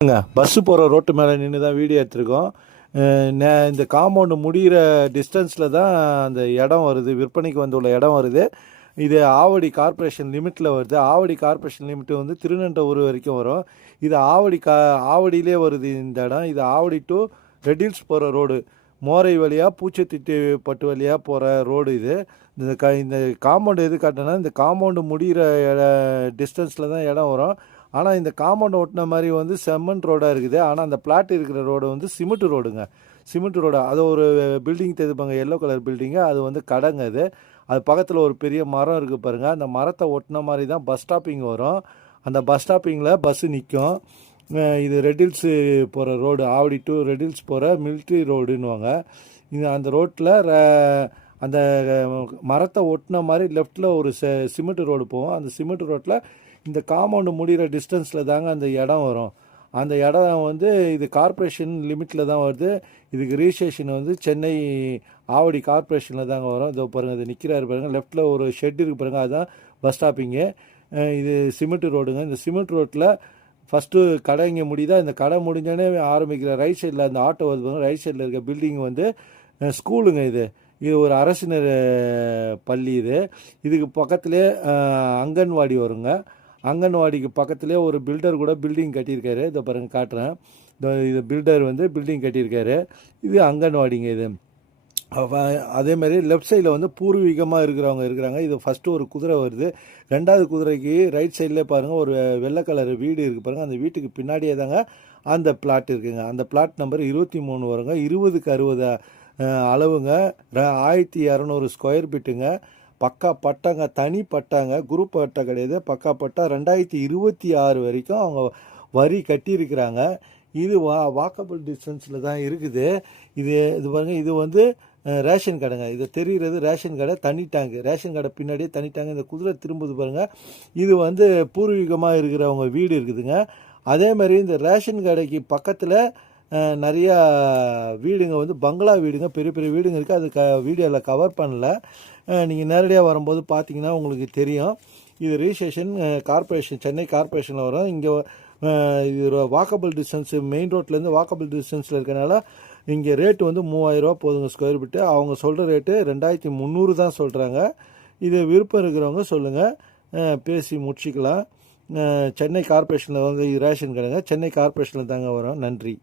Bus போகிற road மேலே நின்று தான் வீடியோ எடுத்திருக்கோம். இந்த காம்பவுண்டு முடிகிற டிஸ்டன்ஸில் தான் அந்த இடம் வருது, விற்பனைக்கு வந்துள்ள இடம் வருது. இது ஆவடி கார்ப்பரேஷன் லிமிட்டில் வருது. ஆவடி கார்ப்பரேஷன் லிமிட்டு வந்து திருநெல்வேலி வரைக்கும் வரும். இது ஆவடியிலே வருது இந்த இடம். இது ஆவடி டு ரெட்டில்ஸ் போகிற ரோடு, மோரை வழியாக பூச்சத்திட்டு பட்டு வழியாக போகிற ரோடு இது. இந்த காம்பவுண்டு எது காட்டினா, இந்த காம்பவுண்டு முடிகிற டிஸ்டன்ஸில் தான் இடம் வரும். ஆனால் இந்த காம்பவுண்ட் ஓட்டின மாதிரி வந்து செம்மண் ரோடாக இருக்குது. ஆனால் அந்த பிளாட் இருக்கிற ரோடு வந்து சிமெண்ட் ரோடுங்க. Cement road. அது ஒரு பில்டிங் தெரிஞ்சுப்பாங்க, எல்லோ கலர் பில்டிங்கு. அது வந்து கடைங்க. அது பக்கத்தில் ஒரு பெரிய மரம் இருக்குது பாருங்கள். அந்த மரத்தை ஒட்டின மாதிரி தான் பஸ் ஸ்டாப்பிங் வரும். அந்த பஸ் ஸ்டாப்பிங்கில் பஸ்ஸு நிற்கும். இது ரெட்டில்ஸு போகிற ரோடு, ஆவடி டு ரெட்டில்ஸ் போகிற மிலிட்ரி ரோடுன்னுவாங்க. அந்த ரோட்டில் அந்த மரத்தை ஒட்டின மாதிரி லெஃப்டில் ஒரு சிமெண்ட் ரோடு போகும். அந்த சிமெண்ட் ரோட்டில் இந்த காம்பவுண்டு முடிகிற டிஸ்டன்ஸில் தாங்க அந்த இடம் வரும். அந்த இடம் வந்து இது கார்ப்பரேஷன் லிமிட்டில் தான் வருது. இதுக்கு ரிஜிஸ்ட்ரேஷன் வந்து சென்னை ஆவடி கார்ப்பரேஷனில் தாங்க வரும். இதோ பாருங்கள், இது நிற்கிறாரு பாருங்கள். லெஃப்ட்டில் ஒரு ஷெட் இருக்குது பாருங்கள், அதுதான் பஸ் ஸ்டாப்பிங்கு. இது சிமெண்ட் ரோடுங்க. இந்த சிமெண்ட் ரோட்டில் ஃபஸ்ட்டு கடை இங்கே முடியுதா, இந்த கடை முடிஞ்சோடனே ஆரம்பிக்கிற ரைட் சைடில் அந்த ஆட்டோ வருது. ரைட் சைடில் இருக்க பில்டிங் வந்து ஸ்கூலுங்க. இது ஒரு அரசினர் பள்ளி. இதுக்கு பக்கத்துலேயே அங்கன்வாடி வருங்க. அங்கன்வாடிக்கு பக்கத்துலேயே ஒரு பில்டர் கூட பில்டிங் கட்டியிருக்காரு. இதை பாருங்கள், காட்டுறேன். இது பில்டர் வந்து பில்டிங் கட்டியிருக்காரு. இது அங்கன்வாடிங்க. அதேமாதிரி லெஃப்ட் சைடில் வந்து பூர்வீகமாக இருக்கிறாங்க. இது ஃபஸ்ட்டு ஒரு குதிரை வருது. ரெண்டாவது குதிரைக்கு ரைட் சைட்லேயே பாருங்கள், ஒரு வெள்ளை கலர் வீடு இருக்குது பாருங்கள். அந்த வீட்டுக்கு பின்னாடியே தாங்க அந்த பிளாட் இருக்குங்க. அந்த பிளாட் நம்பர் 23 வருங்க. 20க்கு 60 அளவுங்க. 1200 ஸ்கொயர் ஃபீட்டுங்க. பக்கா பட்டாங்க, தனி பட்டாங்க, குரூப் பட்டா கிடையாது, பக்கா பட்டா. 2026 வரைக்கும் அவங்க வரி கட்டியிருக்கிறாங்க. இது வாக்கபிள் டிஸ்டன்ஸில் தான் இருக்குது. இது பாருங்கள், இது வந்து ரேஷன் கடைங்க. இது தெரிகிறது ரேஷன் கடை, தனி டேங்கு. ரேஷன் கடை பின்னாடியே தனி டேங்கு. இந்த குதிரை திரும்புது பாருங்கள். இது வந்து பூர்வீகமாக இருக்கிறவங்க வீடு இருக்குதுங்க. அதே மாதிரி இந்த ரேஷன் கடைக்கு பக்கத்தில் நிறையா வீடுங்க வந்து பங்களா வீடுங்க, பெரிய பெரிய வீடுங்க இருக்குது. அது வீடியோவில் கவர் பண்ணல. நீங்கள் நேரடியாக வரும்போது பார்த்தீங்கன்னா உங்களுக்கு தெரியும். இது ரிஜிஸ்ட்ரேஷன் கார்ப்பரேஷன், சென்னை கார்ப்பரேஷனில் வரும். இங்கே இது வாக்கபிள் டிஸ்டன்ஸு, மெயின் ரோட்லேருந்து வாக்கபிள் டிஸ்டன்ஸில் இருக்கனால இங்கே ரேட்டு வந்து 3000 ரூபா போதுங்க ஸ்கொயர் ஃபீட்டு. அவங்க சொல்கிற ரேட்டு 2300 தான் சொல்கிறாங்க. இது விருப்பம் இருக்கிறவங்க சொல்லுங்கள், பேசி முடிச்சிக்கலாம். சென்னை கார்ப்பரேஷனில் வந்து ரேஷன் கடைங்க, சென்னை கார்ப்பரேஷனில் தாங்க வரும். நன்றி.